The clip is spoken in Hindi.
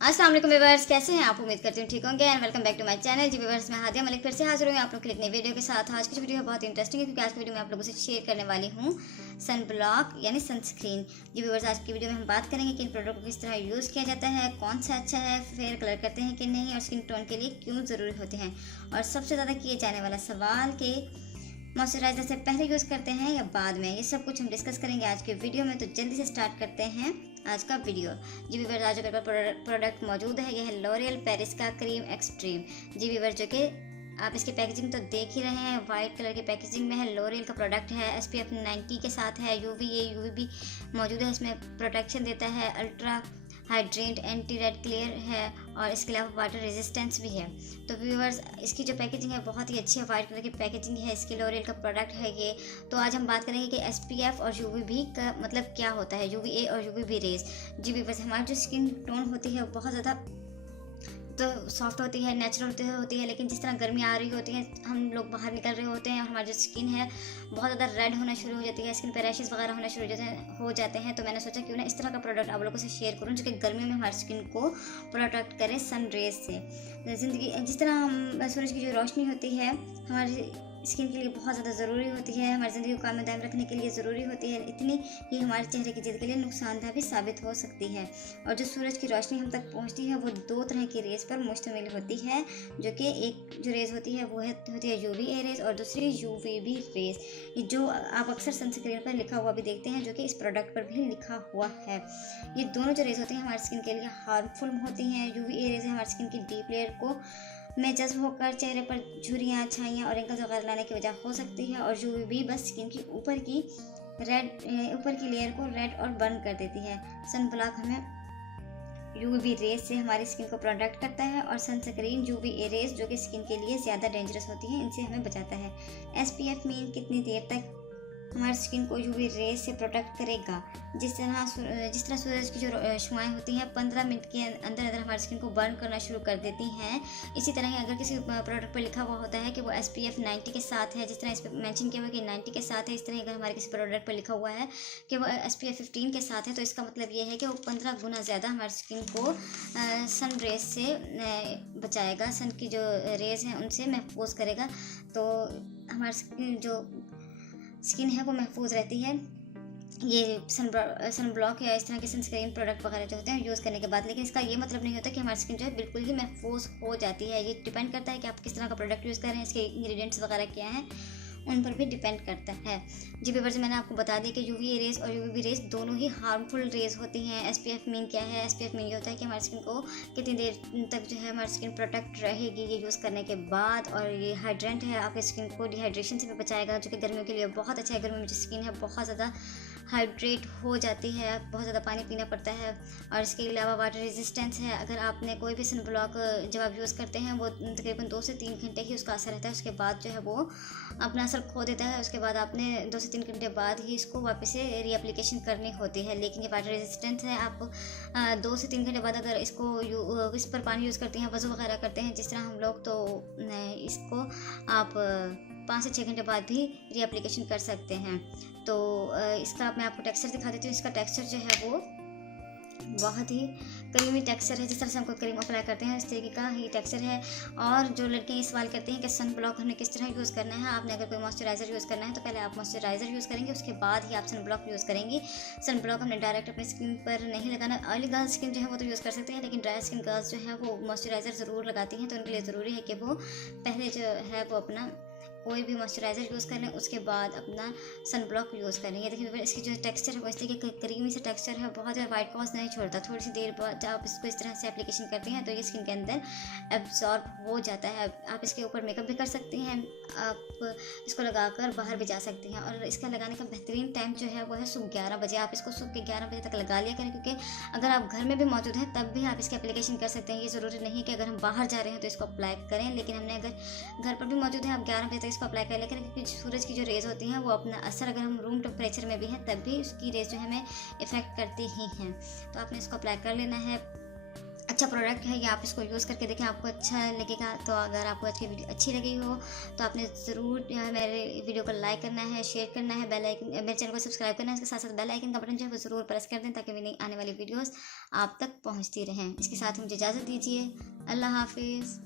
अस्सलाम वालेकुम व्यूअर्स, कैसे हैं आप? उम्मीद करती हूँ ठीक होंगे and welcome back to my channel. जी व्यूअर्स, मैं हादिया मलिक फिर से हाजिर हुई आप लोग के लिए नई वीडियो के साथ। आज की जो वीडियो है बहुत इंटरेस्टिंग है क्योंकि आज की वीडियो में आप लोगों से शेयर करने वाली हूँ सन ब्लॉक यानी सनस्क्रीन। जी व्यूअर्स, आज की वीडियो में हम बात करेंगे कि इन प्रोडक्ट को किस तरह यूज़ किया जाता है, कौन सा अच्छा है, फेयर कलर करते हैं कि नहीं और स्किन टोन के लिए क्यों ज़रूरी होते हैं, और सबसे ज़्यादा किए जाने वाला सवाल कि मॉइस्चराइजर से पहले यूज़ करते हैं या बाद में, ये सब कुछ हम डिस्कस करेंगे आज के वीडियो में। तो जल्दी से स्टार्ट करते हैं आज का वीडियो। जी वीवर, आज मेरे पास प्रोडक्ट मौजूद है, यह है लॉरियल पेरिस का क्रीम एक्सट्रीम। जी वीवर, जो कि आप इसकी पैकेजिंग तो देख ही रहे हैं, वाइट कलर की पैकेजिंग में है। लॉरियल का प्रोडक्ट है, SPF 90 के साथ है, UVA मौजूद है, इसमें प्रोटेक्शन देता है, ultra hydrant, anti red clear है और इसके अलावा वाटर रेजिस्टेंस भी है। तो व्यूअर्स, इसकी जो पैकेजिंग है बहुत ही अच्छी है, वाइट कलर की पैकेजिंग है, इसकी लॉरियल का प्रोडक्ट है ये। तो आज हम बात करेंगे कि SPF और UVB का मतलब क्या होता है, UVA और UVB रेज। जी व्यूअर्स, हमारी जो स्किन टोन होती है बहुत ज़्यादा तो सॉफ्ट होती है, नेचुरल होती है, लेकिन जिस तरह गर्मी आ रही होती है, हम लोग बाहर निकल रहे होते हैं और हमारी जो स्किन है बहुत ज़्यादा रेड होना शुरू हो जाती है, स्किन पे रैशेस वगैरह होना शुरू हो जाते हैं। तो मैंने सोचा क्यों ना इस तरह का प्रोडक्ट आप लोगों से शेयर करूँ जो कि गर्मियों में हमारी स्किन को प्रोटेक्ट करे सन रेज से। ज़िंदगी जिस तरह हम सूरज की जो रोशनी होती है हमारी स्किन के लिए बहुत ज़्यादा ज़रूरी होती है, हमारी ज़िंदगी को कायम दायम रखने के लिए ज़रूरी होती है, इतनी ही हमारे चेहरे की जिल्द के लिए नुकसानदेह भी साबित हो सकती है। और जो सूरज की रोशनी हम तक पहुंचती है वो दो तरह की रेस पर मुश्तमिल होती है, जो कि एक जो रेस होती है वो होती है UVA रेस और दूसरी UVB रेस। ये जो आप अक्सर सनस्क्रीन पर लिखा हुआ भी देखते हैं, जो कि इस प्रोडक्ट पर भी लिखा हुआ है। ये दोनों जो रेस होती हैं हमारी स्किन के लिए हार्मफुल होती हैं। UVA रेस हमारी स्किन की डीप लेयर को में जज्ब होकर चेहरे पर झुर्रियाँ, छाइयाँ और रिंकल्स वगैरह लाने की वजह हो सकती है, और UVB बस स्किन की ऊपर की लेयर को रेड और बर्न कर देती है। सन ब्लॉक हमें UVB रेस से हमारी स्किन को प्रोटेक्ट करता है और सनस्क्रीन UVA रेस जो कि स्किन के लिए ज़्यादा डेंजरस होती है, इनसे हमें बचाता है। SPF मीन कितनी देर तक हमारी स्किन को UV रेस से प्रोटेक्ट करेगा। जिस तरह सूरज की जो शुआएँ होती हैं 15 मिनट के अंदर अंदर हमारी स्किन को बर्न करना शुरू कर देती हैं, इसी तरह ही अगर किसी प्रोडक्ट पर लिखा हुआ होता है कि वो SPF 90 के साथ है, जिस तरह इस पर मैंशन किया हुआ कि 90 के साथ है, इस तरह अगर हमारे किसी प्रोडक्ट पर लिखा हुआ है कि वो SPF 15 के साथ है, तो इसका मतलब ये है कि वो 15 गुना ज़्यादा हमारी स्किन को सन रेस से बचाएगा, सन की जो रेज हैं उनसे महफूज करेगा। तो हमारी जो स्किन है वो महफूज रहती है ये सन ब्लॉक या इस तरह के सनस्क्रीन प्रोडक्ट वगैरह जो होते हैं यूज़ करने के बाद। लेकिन इसका ये मतलब नहीं होता कि हमारी स्किन जो है बिल्कुल ही महफूज हो जाती है। ये डिपेंड करता है कि आप किस तरह का प्रोडक्ट यूज़ कर रहे हैं, इसके इंग्रेडिएंट्स वगैरह क्या हैं, उन पर भी डिपेंड करता है। जी व्यूअर्स, मैंने आपको बता दिया कि UVA रेस और UVB रेस दोनों ही हार्मफुल रेस होती हैं। SPF मीन क्या है? SPF मीन ये होता है कि हमारी स्किन को कितनी देर तक जो है हमारी स्किन प्रोटेक्ट रहेगी ये यूज़ करने के बाद, और ये हाइड्रेंट है, आपकी स्किन को डिहाइड्रेशन से भी बचाएगा, जो कि गर्मियों के लिए बहुत अच्छा है। गर्मियों में जो स्किन है बहुत ज़्यादा हाइड्रेट हो जाती है, बहुत ज़्यादा पानी पीना पड़ता है। और इसके अलावा वाटर रेजिस्टेंस है, अगर आपने कोई भी सन ब्लॉक जब आप यूज़ करते हैं वो तकरीबन 2 से 3 घंटे ही उसका असर रहता है, उसके बाद जो है वो अपना असर खो देता है। उसके बाद आपने 2 से 3 घंटे बाद ही इसको वापस से रीएप्लीकेशन करनी होती है। लेकिन ये वाटर रेजिस्टेंस है, आप 2 से 3 घंटे बाद अगर इस पर पानी यूज़ करते हैं, वज़ू वगैरह करते हैं जिस तरह हम लोग, तो इसको आप 5 से 6 घंटे बाद भी रीएप्लीकेशन कर सकते हैं। तो इसका मैं आपको टेक्सचर दिखा देती हूँ। इसका टेक्सचर जो है वो बहुत ही क्रीमी टेक्सचर है, जिस तरह से हम कोई क्रीम अप्लाई करते हैं इस तरीके का ही टेक्सचर है। और जो लड़के ये सवाल करते हैं कि सन ब्लॉक हमें किस तरह यूज़ करना है, आपने अगर कोई मॉइस्चराइज़र यूज़ करना है तो पहले आप मॉइस्चराइज़र यूज़ करेंगे, उसके बाद ही आप सन ब्लॉक यूज़ करेंगे। सन ब्लॉक हमने डायरेक्ट अपनी स्किन पर नहीं लगाना। ऑयली गर्ल्स स्किन जो है वो तो यूज़ कर सकते हैं, लेकिन ड्राई स्किन गर्ल्स जो है वो मॉइस्चराइज़र ज़रूर लगाती हैं, तो उनके लिए ज़रूरी है कि वो पहले जो है वो अपना कोई भी मॉइस्चराइज़र यूज़ कर लें, उसके बाद अपना सन ब्लॉक यूज़ करें। ये देखिए इसकी जो टेक्सचर है वो इस तरीके क्रीमी से टेक्सचर है, बहुत ज़्यादा वाइट कॉस्ट नहीं छोड़ता। थोड़ी सी देर बाद जब आप इसको इस तरह से एप्लीकेशन करते हैं तो ये स्किन के अंदर एब्जॉर्ब हो जाता है। आप इसके ऊपर मेकअप भी कर सकती हैं, आप इसको लगाकर बाहर भी जा सकती हैं। और इसका लगाने का बेहतरीन टाइम जो है वो है सुबह 11 बजे। आप इसको सुबह के 11 बजे तक लगा लिया करें, क्योंकि अगर आप घर में भी मौजूद हैं तब भी आप इसकी एप्लीकेशन कर सकते हैं। ये ज़रूरी नहीं है कि अगर हम बाहर जा रहे हैं तो इसको अप्लाई करें, लेकिन हमने अगर घर पर भी मौजूद है आप 11 बजे तक इसको अप्लाई कर लें, क्योंकि सूरज की जो रेज होती हैं वो अपना असर अगर हम रूम टेम्परेचर में भी हैं तब भी उसकी रेज जो है हमें इफ़ेक्ट करती ही हैं। तो आपने इसको अप्लाई कर लेना है। अच्छा प्रोडक्ट है, ये आप इसको यूज़ करके देखें, आपको अच्छा लगेगा। तो अगर आपको आज की वीडियो अच्छी लगी हो तो आपने ज़रूर मेरे वीडियो को लाइक करना है, शेयर करना है, बेल आइकन, मेरे चैनल को सब्सक्राइब करना है, इसके साथ साथ बेल आइकन का बटन जो है वो ज़रूर प्रेस कर दें ताकि मेरी आने वाली वीडियोज़ आप तक पहुँचती रहें। इसके साथ ही मुझे इजाज़त दीजिए। अल्लाह हाफिज़।